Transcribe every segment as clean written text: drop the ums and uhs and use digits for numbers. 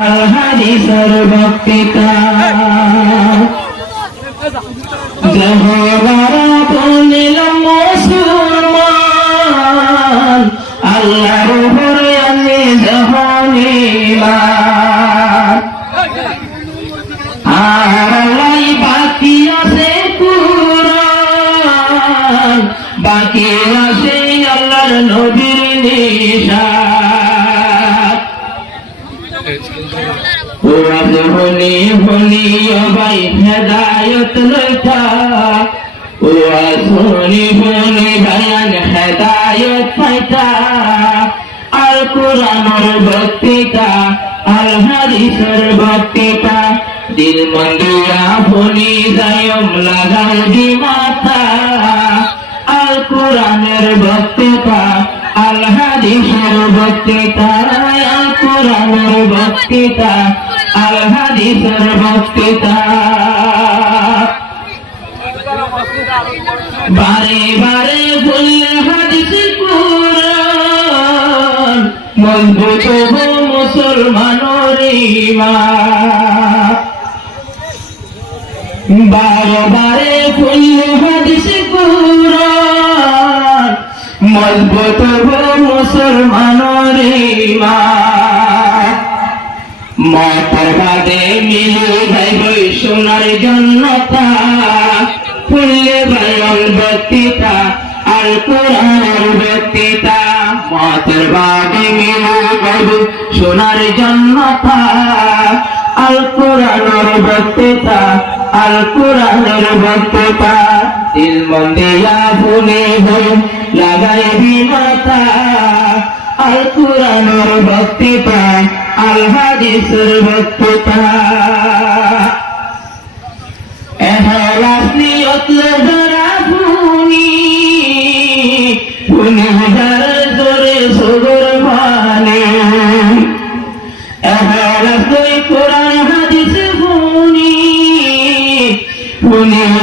হাদিসের বক্তৃতা জহরা বলিল মুসলমান আল্লাহর উপরে আমি জহনিমান আল্লাহ বাকি আছে কুরআন বাকি আছে আল্লাহর নবীর নিশান ওয়াজ হলি হলি ভাই হেদায়েত লইতা ওয়াজ হলি হলি বায়ান হেদায়েত পাইতা আল কোরআনের বক্তৃতা আল হাদিসের বক্তৃতা দিল মন্দিরা হলি দায়ম লাগাই দি মাথা আল কোরআনের বক্তৃতা আল হাদিসের বক্তৃতা আল কোরআনের বক্তৃতা আল হাদিসের বক্তৃতা বারে বারে বললে হাদিস কোরআন মজবুত হো মুসলমানের ঈমান বারে বারে বললে হাদিস কোরআন মজবুত হো মুসলমানের ঈমান মাতার বাদে মিলে যাইব সোনার জন্নতা ফুললে বায়ন বক্তৃতা আল কোরআনের বক্তৃতা মাতার বাদে মিলে যাইব সোনার জন্নতা আল কোরআনের বক্তৃতা আল কোরআনের বক্তৃতা দিল মন্দিয়া ভুলে হয়ে লাগাই বিমাতা আল কোরআনের বক্তৃতা আল হাদিসের বক্তৃতা এহলাস নিয়ত ধরা ভূমি গুনাহগার জোরে সগর মানে এহলাস কই কোরআন হাদিস ভূমি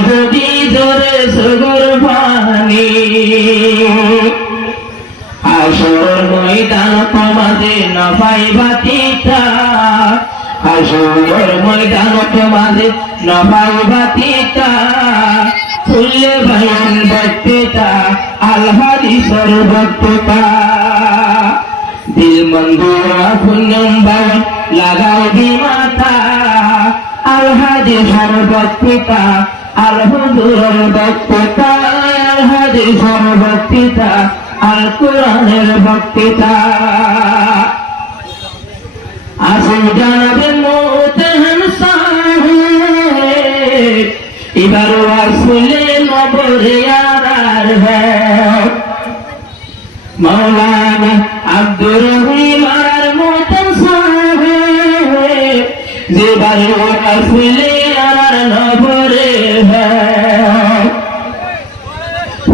যদি জোরে সগর মানে আসর ময়দান তোমাদে নফাই বাতিতা আসর ময়দান তোমাদে নফাই বাতিতা ফুললে বায়ান বক্তৃতা আল হাদিসের বক্তৃতা দিল মন্দিরা পুণ্যম বায়ান লাগাও বিমাতা আল হাদিসের বক্তৃতা আল হুজুরের বক্তৃতা আল হাদিসের বক্তৃতা আল কোরআনের বক্তৃতা আসুন জানাবেন মোহতারাম সাহেব এবার আসলে নবরে আর মৌলানা আব্দুর রহিম আর মোহতারাম সাহেব যেবার আসলে আর নবরে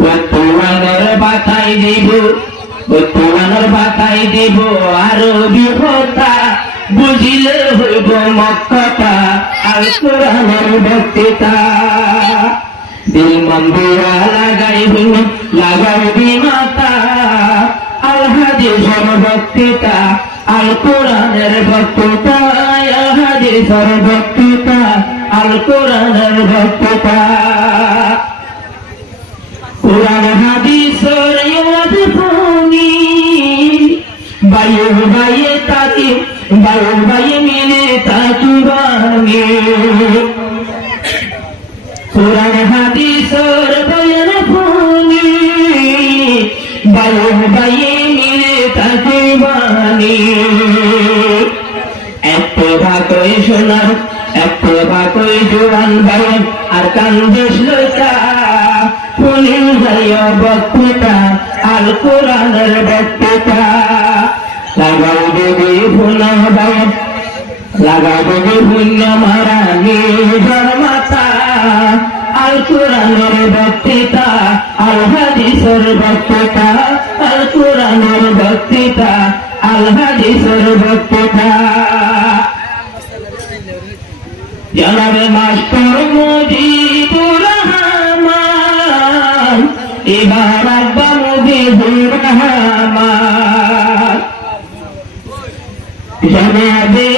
বর্তমানের বাতাই দিব বর্তমানের বাতাই দিব আরবি কথা বুঝিলে হইব মক্কাটা আল কোরআনের বক্তৃতা দিল মন্দিরা লাগাইবি লাগাইবি মাতা আল হাদিসের বক্তৃতা আল কোরআনের বক্তৃতা আল হাদিসের বক্তৃতা আল কোরআনের বক্তৃতা কোরআন হাদিসের ওয়াজ শুনি বায়ু বায়ে তাকি বায়ু বায়ে মিলে তাকি বানি কোরআন হাদিসের বয়ান শুনি বায়ু বায়ে মিলে তাকি বানি একটু ভাগই শোনার একটু ভাগই জোয়ান বায়ন আর কান্দেশ লইতা ফুলি যায় বক্তৃতা আল কোরআনের বক্তৃতা লাগাও দেবে ফুনা বায়ন লাগাও দেবে পুণ্য মারা নিজের মাতা আল কোরআনের বক্তৃতা আল হাদিসের বক্তৃতা আল কোরআনের বক্তৃতা আল হাদিসের বক্তৃতা জনাবে মাস্টার মুজিবুর রহমান এবার আব্বা মুজিবুর রহমান জনাবে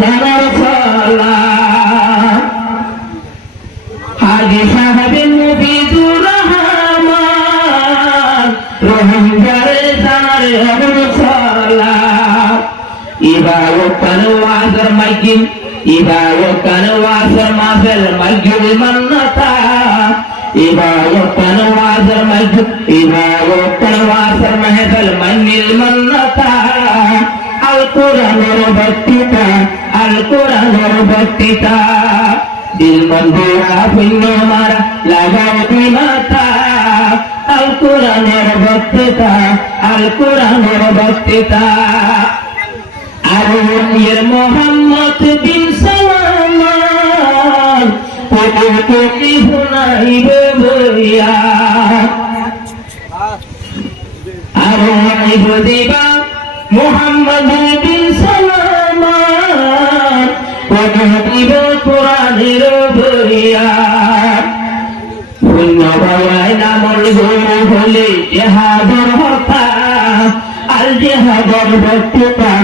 জানার সালাম হাজি সাহেব মুফিদুর রহমান রোহিঙ্গারে জানার সালাম ইবাদত কানে ওয়াজের মাইকিন ইবাদত কানে ওয়াজের মাহফিল মাইকিন মান্নাতা ইবাদত কানে ওয়াজের মাইকিন ইবাদত কানে ওয়াজের মাহফিল মাইকিন মান্নাতা আল কোরআনের বক্তৃতা আল কোরআনের বক্তৃতা দিল বন্ধুরা পুণ্য মারা লাগাও দিমাতা আল কোরআনের বক্তৃতা আল কোরআনের বক্তৃতা আরবির মোহাম্মদ বিন সালমান কোটি শুনাইবে বইয়া আরবির দিবা মোহাম্মদ বিন সালমান কোটি কোরআনের বইয়া পুণ্য বাবায় নামল গুরু হলে জেহাদর হতা আল জেহাদর বক্তৃতা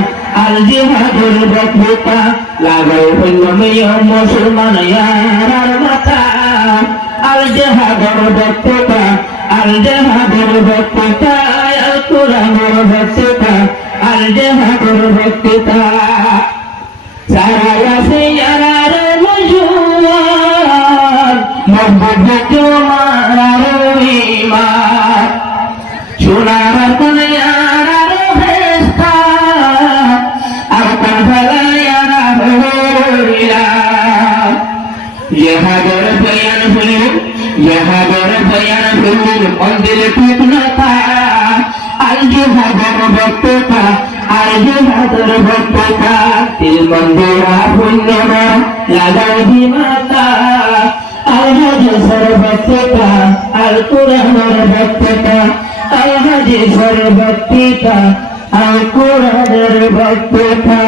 আল জিহাদুল বক্তৃতা লাগাও পুণ্যময় মুসলমান ইয়ারার মাথা আল জিহাদুল বক্তৃতা আল জিহাদুল বক্তৃতা আল কোরআনের বক্তৃতা আল জিহাদুল বক্তৃতা সারা আছে ইয়ারার মজুয়ার মহব্বত তোমার ইমান সোনার কোনে ইয়ারার ভেস্তা यहादर बयान फिल्म मंदिर टूटना अल जिहादर बक्तता अल जिहादर बक्तता दिल मंदिरा पुण्यमा लगाओ दिमाता अल हदीसर बक्तता अल कुरानर बक्तता अल हदीसर बक्तता अल कुरानर बक्तता